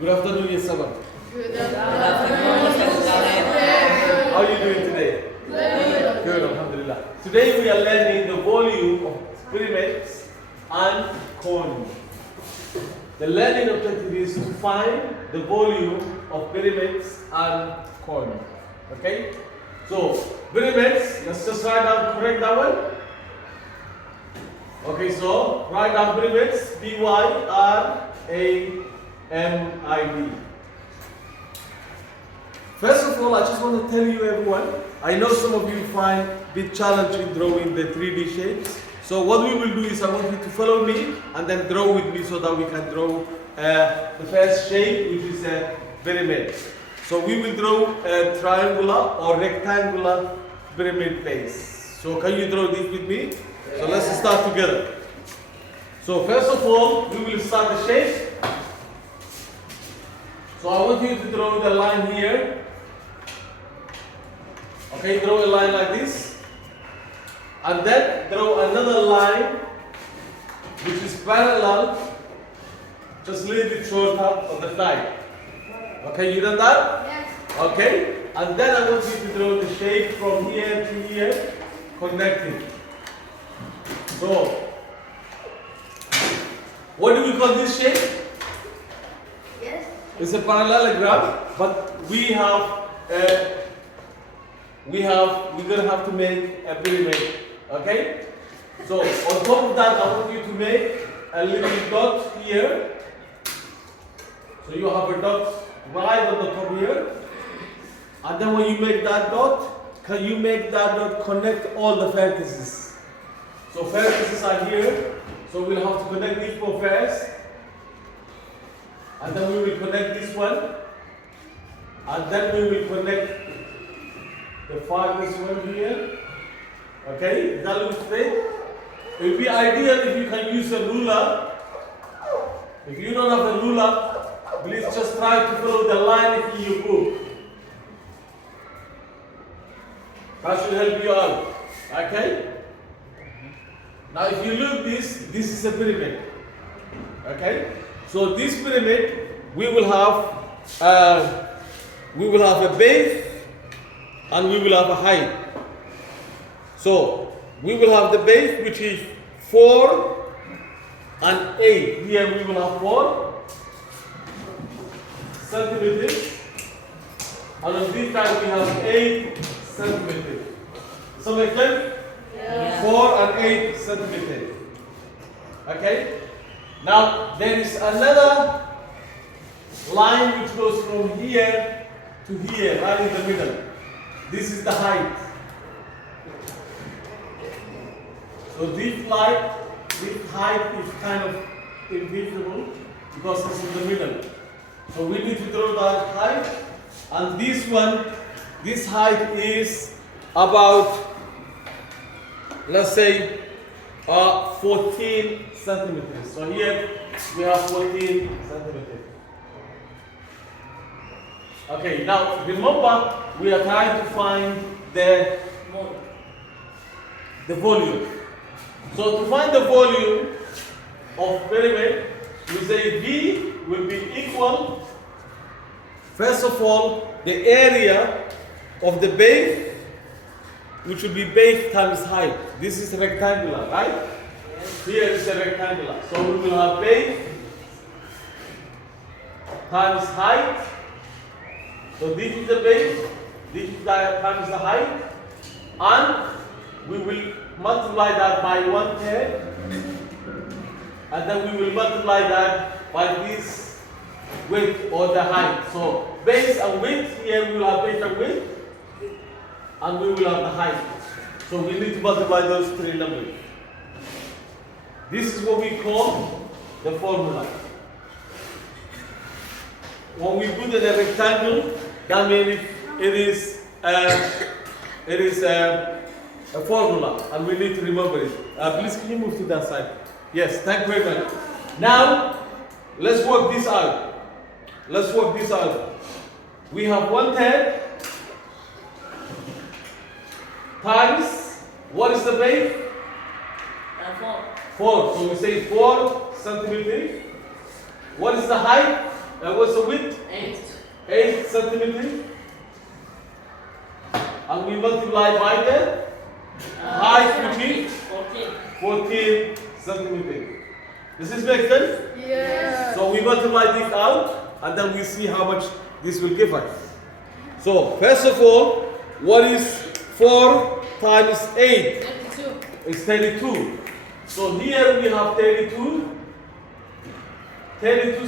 Good afternoon, yes, someone. Good afternoon. How are you doing today? Good, alhamdulillah. Today we are learning the volume of pyramids and cones. The learning objective is to find the volume of pyramids and cones. Okay? So, pyramids, let's just write down, correct that one. Okay, so write down pyramids, P-Y-R-A-M-I-D. First of all, I just want to tell you everyone, I know some of you find a bit challenging drawing the 3D shapes. So what we will do is I want you to follow me and then draw with me so that we can draw the first shape, which is a pyramid. So we will draw a triangular or rectangular pyramid base. So can you draw this with me? So let's start together. So first of all, we will start the shape. So I want you to draw the line here. Okay, draw a line like this. And then draw another line which is parallel, just a little bit shorter on the side. Okay, you done that? Yes. Okay, and then I want you to draw the shape from here to here, connecting. So, what do we call this shape? Yes. It's a parallelogram, but we're gonna have to make a pyramid. Okay? So on top of that, I want you to make a little dot here. So you have a dot right on the top here. And then when you make that dot, can you make that dot connect all the vertices? So vertices are here. So we'll have to connect these four first. And then we will connect this one. And then we will connect the farthest one here. Okay, that looks straight. It will be ideal if you can use a ruler. If you don't have a ruler, please just try to follow the line in your book. That should help you out. Okay? Now if you look this is a pyramid. Okay? So this pyramid, we will have a base and we will have a height. So we will have the base which is 4 and 8. Here we will have 4 centimeters. And on this side we have 8 centimeters. So make sense? Yeah. 4 and 8 centimeters. Okay? Now there is another line which goes from here to here, right in the middle. This is the height. So this height is kind of invisible because it's in the middle. So we need to draw that height. And this one, this height is about, let's say, 14 centimeters. So here we have 14 centimeters. Okay, now remember we are trying to find the volume. So to find the volume of pyramid, we say V will be equal, first of all, the area of the base, which will be base times height. This is rectangular, right? Yes. Here is a rectangular. So we will have base times height. So this is the base, this is times the height, and we will multiply that by 1/3, and then we will multiply that by this width or the height. So base and width, here we will have base and width, and we will have the height. So we need to multiply those 3 numbers. This is what we call the formula. When we put in a rectangle, that means it is a formula, and we need to remember it. Please, can you move to that side? Yes, thank you very much. Now, let's work this out. Let's work this out. We have 1/3 times, what is the base? 4. 4. So we say 4 centimeters. What is the height? what's the width? 8. 8 centimeters. And we multiply by the height, which is 14 centimeters. Does this make sense? Yeah. So we multiply this out, and then we see how much this will give us. So first of all, what is 4 times 8? 32. It's 32. So here we have 32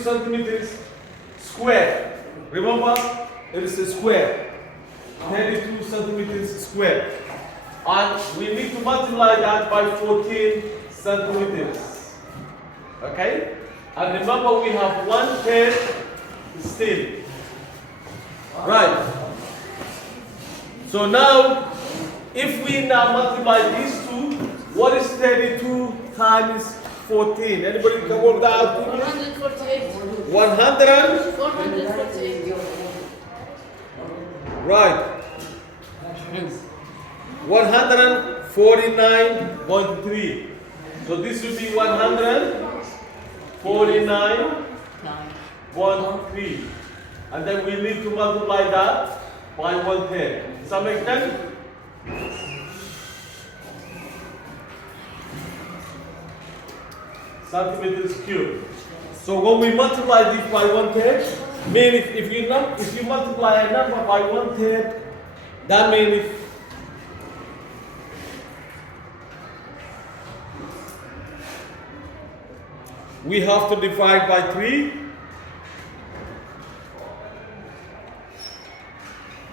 centimeters square. Remember, it is a square. 32 centimeters square. And we need to multiply that by 14 centimeters. Okay? And remember, we have 1/3 still. Right. So now, if we now multiply these two, what is 32 times 14? Anybody can work that out? 148. 100. 448. Right. 149.3. So this will be 149.3. And then we need to multiply that by 1/3. Does that make sense? Centimeters cubed. So when we multiply this by 1/3, mean if you multiply a number by 1/3, that means we have to divide by 3.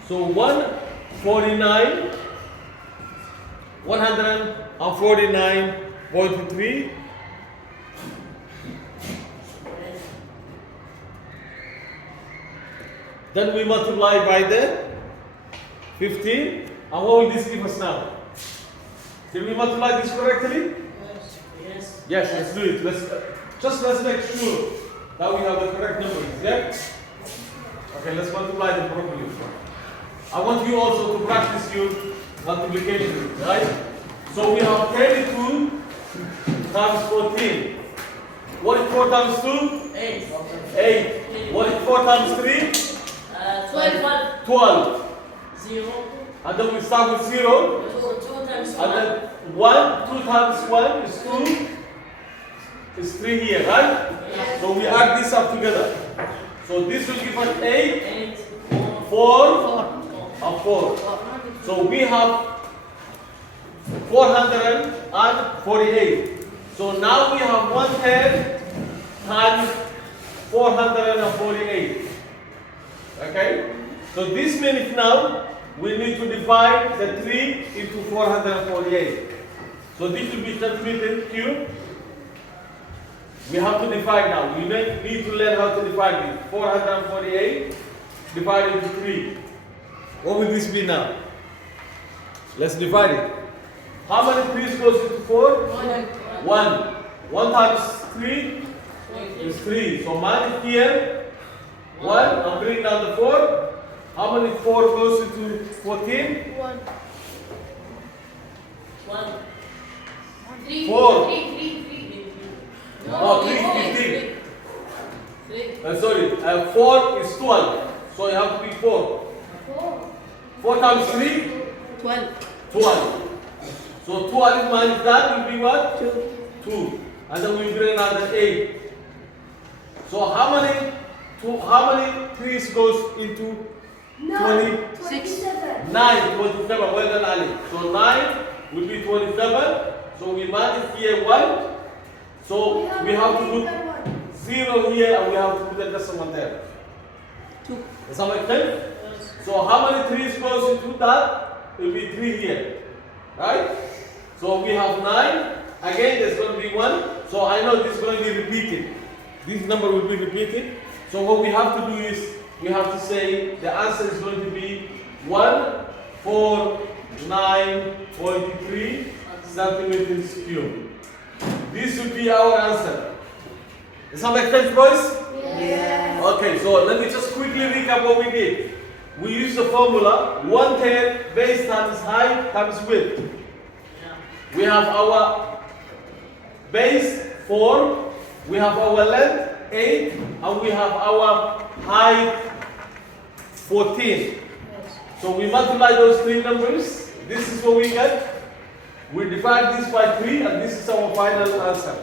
So 149.3. Then we multiply by the 15. And what will this give us now? Did we multiply this correctly? Yes. Yes, let's do it. Let's make sure that we have the correct numbers. Yeah? Okay, let's multiply them properly. I want you also to practice your multiplication, right? So we have 32 times 14. What is 4 times 2? 8. 8. What is 4 times 3? 12. 12. 0. And then we start with 0. 2 times And 1. then 1, 2 times 1 is 2. Is 3 here, right? Yes. So we add this up together. So this will give us 8, 8. 4, and 4. So we have 448. So now we have 1/3 times 448. Okay? So this means now we need to divide the 3 into 448. So this will be centimeters cubed. We have to divide now. We need to learn how to divide it. 448 divided into 3. What will this be now? Let's divide it. How many 3's goes into 4? 1. 1 times 3 is 3. So minus here. 1. I'm bringing down the 4. How many 4 goes into 14? 1. 3. 4. 3. No, 3 is 15. Sorry, 4 is 12. So you have to be 4. 4 times 3? 12. 12. So 12 minus that will be what? 2. 2. And then we bring another 8. So how many 3's goes into 20? 6. 9, 27. Well done, Ali. So 9 will be 27. So we minus here 1. So we have to put 0 here and we have to put a decimal there. 2. Does that make sense? So how many 3's goes into that? It will be 3 here. Right? So we have 9. Again, there's going to be 1. So I know this is going to be repeated. This number will be repeated. So what we have to do is, we have to say the answer is going to be 149.3 centimeters cubed. This would be our answer. Does that make sense, boys? Yes. Okay, so let me just quickly recap what we did. We used the formula 1/10 base times height times width. We have our base 4, we have our length 8, and we have our height 14. So we multiply those three numbers. This is what we get. We divide this by 3, and this is our final answer.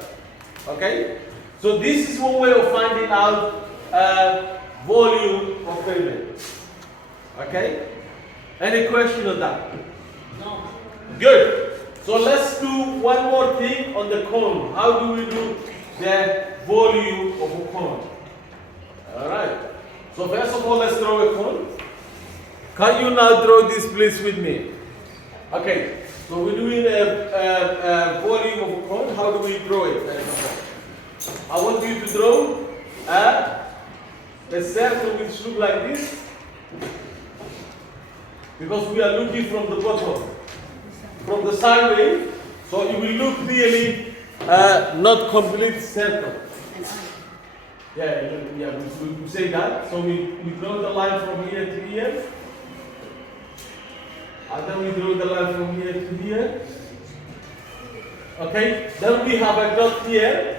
Okay? So this is one way of finding out volume of pyramid. Okay? Any question on that? No. Good. So let's do one more thing on the cone. How do we do the volume of a cone? Alright. So first of all, let's draw a cone. Can you now draw this please with me? Okay. So we're doing a volume of a cone. How do we draw it? I want you to draw a circle which looks like this. Because we are looking from the bottom, from the sideway, so it will look really not complete circle. Yeah, we say that. So we draw the line from here to here, and then we draw the line from here to here. Okay, then we have a dot here.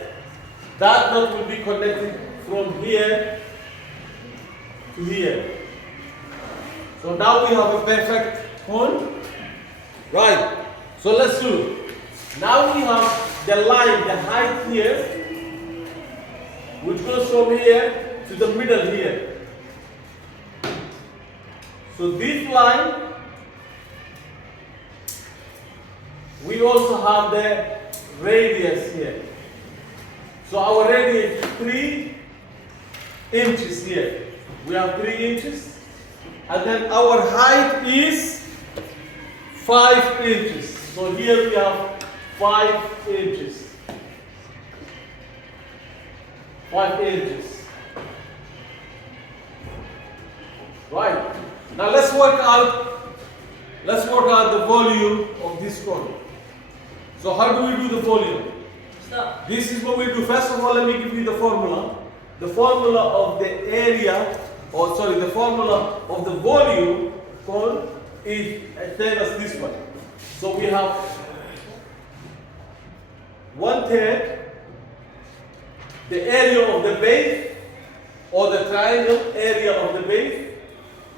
That dot will be connected from here to here. So now we have a perfect cone. Right. So let's do. Now we have the line, the height here, which goes from here to the middle here. So this line, we also have the radius here. So our radius is 3 inches here. We have 3 inches. And then our height is 5 inches. So here we have 5 inches. 5 inches. Right. Now let's work out the volume of this cone. So how do we do the volume? Stop. This is what we do. First of all, let me give you the formula. The formula of the area, the formula of the volume cone is same as this one. So we have 1/3 the area of the base, or the triangle area of the base,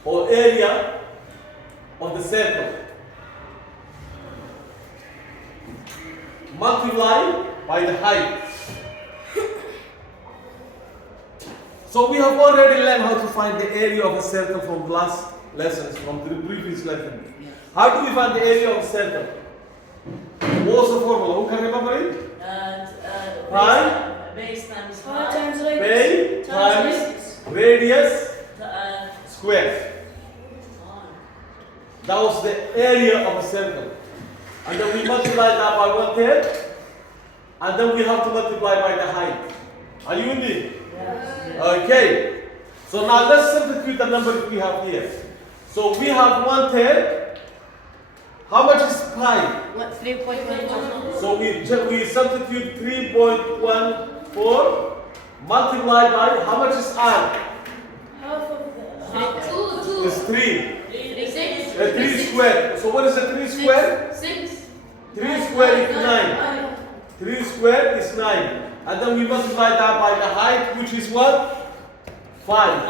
or area of the circle, multiplied by the height. So we have already learned how to find the area of a circle from last lessons, from the previous lesson. How do we find the area of a circle? What's the formula? Who can remember it? Base times Height height. times radius. Base times Radius. radius Uh, square. That was the area of a circle. And then we multiply that by 1/3. And then we have to multiply by the height. Are you with me? yes. Okay. So now let's substitute the number we have here. So we have 1/3. How much is pi? What, 3.1? So we substitute 3.14 multiplied by how much is r? Half of the. Two. It's 3. 6. 3 squared. So what is a 3 squared? 6. 3 squared is 9. 3 squared is 9. And then we multiply that by the height, which is what? 5.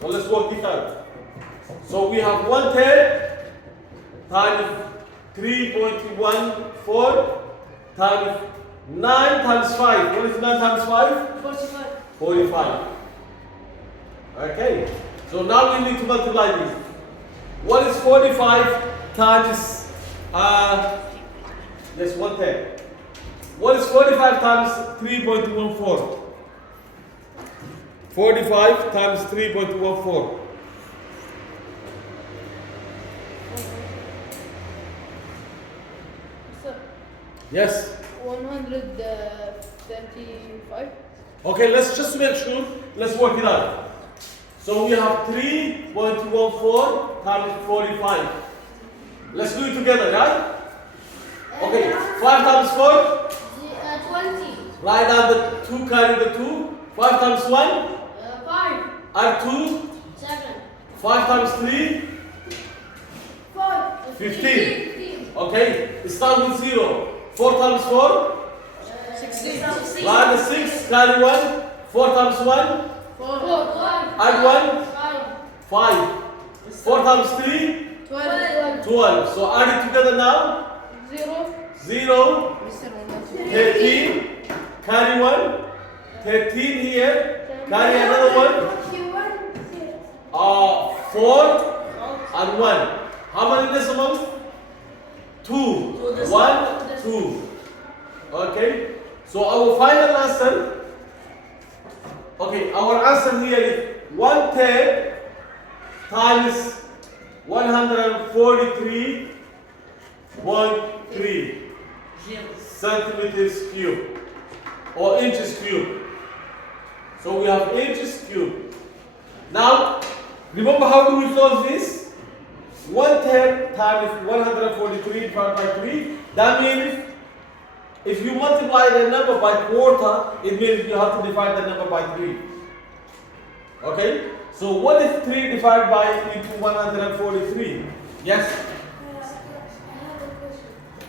So let's work it out. So we have 1/3 times 3.14 times 9 times 5. What is 9 times 5? 45. 45. Okay. So now we need to multiply this. What is 45 times, yes, 1/3. What is 45 times 3.14? 45 times 3.14. So, Yes. 135. Okay, let's just make sure. Let's work it out. So we have 3.14 times 45. Let's do it together, right? Okay, 5 times 4. 20. Write down the 2, carry the 2. 5 times 1. 5. Add 2. 7. 5 times 3. 4. 15. Okay, start with 0. 4 times 4. 16. Write the 6, carry 1. 4 times 1? 4. Add 1? 5. 5. 4 times 3? 12. 12. So add it together now. 0. 0. 13. Carry 1. 13 here. Carry another one. 4 and 1. How many decimals? 2. 1, 2. Okay. So our final answer. Okay, our answer here is 1/10 times 143.3 centimeters cube or inches cube. So we have inches cube. Now, remember how do we solve this? 1/10 times 143 divided by 3. That means if you multiply the number by quarter, it means you have to divide the number by 3. Okay? So what is 3 divided by into 143? Yes?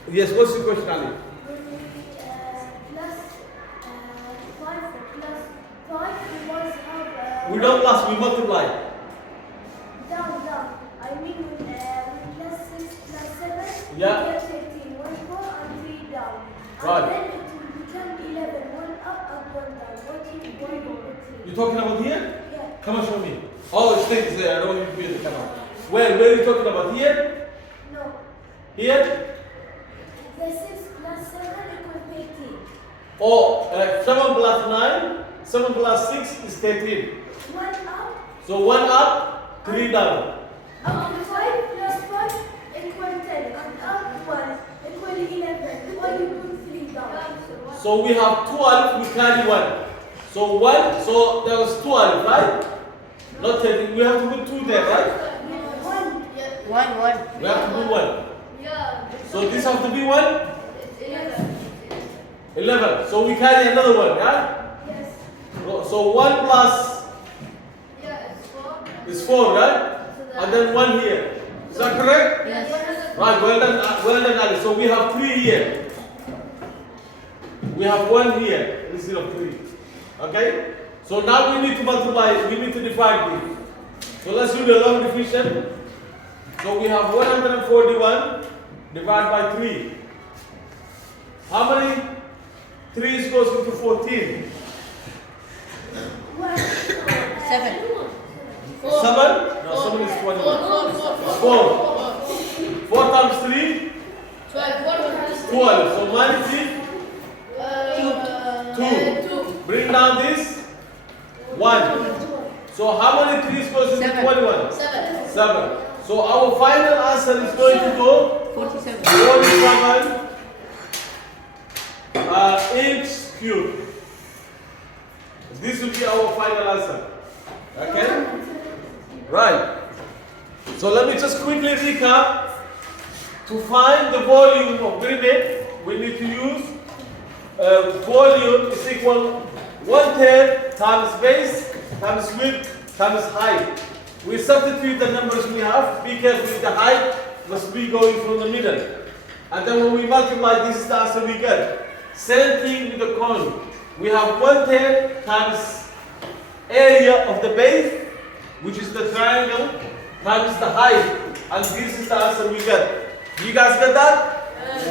Yes, what's the question, Ali? We don't plus, we multiply. I mean, with plus 6 plus 7, Yeah. we get 13. 1 4 and 3 down. Right. And then it will become 11. 1 up and 1 down. 1 3, 1 over 3. You talking about here? Yeah. Come on, show me. Oh, it stays there. I don't want you to be at the camera. Where are you talking about? Here? No. Here? The 6 plus 7 equals 13. Oh, 7 plus 9. 7 plus 6 is 13. 1 up. So 1 up, 3 down. Up to 5 plus 5 equal 10. And up 1 equal 11. 1 equal 3 down. So we have 12, we carry 1. So 1, so there was 12, right? Not 13. We have to put 2 there, right? 1. 1. We have to put 1. Yeah. So this has to be 1, 11. 11. So we carry another 1, yeah? Yes. So 1 plus Yeah, it's 4. is 4, right? And then 1 here. Is that correct? Yes. Right, well done, Ali. So we have 3 here. We have 1 here instead of 3. Okay? So now we need to multiply, we need to divide this. So let's do the long division. So we have 141 divided by 3. How many 3's goes into 14? 1. 7. 7? No, 7 is 21. 4. 4 times 3? 12. 12. So minus 3? 2. 2. Bring down this. 1. So how many 3's goes into 7. 21? 7. 7. So our final answer is going to go 47. 47 inch cube. This will be our final answer. Okay? Right. So let me just quickly recap. To find the volume of pyramid, we need to use volume is equal 1/10 times base times width times height. We substitute the numbers we have. Be careful with the height must be going from the middle. And then when we multiply, this is the answer we get. Same thing with the cone. We have 1/10 times area of the base, which is the triangle, times the height. And this is the answer we get. You guys get that?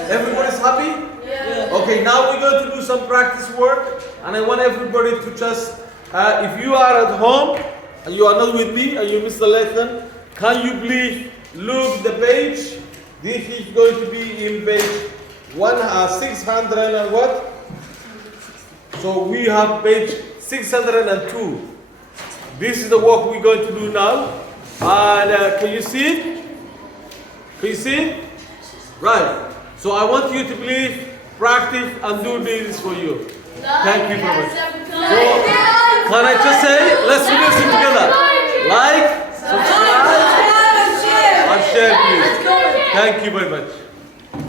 Everybody's happy? Yeah. Okay, now we're going to do some practice work, and I want everybody to just, if you are at home and you are not with me and you missed the lesson, can you please look the page? This is going to be in page 600 and what? So we have page 602. This is the work we're going to do now. And can you see it? Can you see it? Right. So I want you to please practice and do this for you. Thank you very much. So, can I just say, let's do this together. Like, subscribe, and share please. Thank you very much.